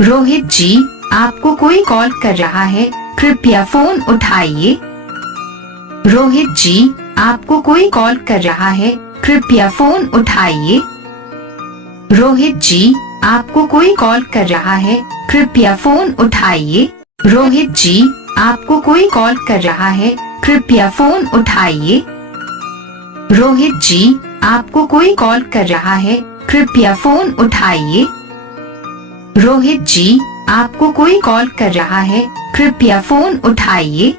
रोहित जी, आपको कोई कॉल कर रहा है, कृपया फोन उठाइए। रोहित जी, आपको कोई कॉल कर रहा है, कृपया फोन उठाइए। रोहित जी, आपको कोई कॉल कर रहा है, कृपया फोन उठाइए। रोहित जी, आपको कोई कॉल कर रहा है, कृपया फोन उठाइए। रोहित जी, आपको कोई कॉल कर रहा है, कृपया फोन उठाइए। रोहित जी, आपको कोई कॉल कर रहा है, कृपया फोन उठाइए।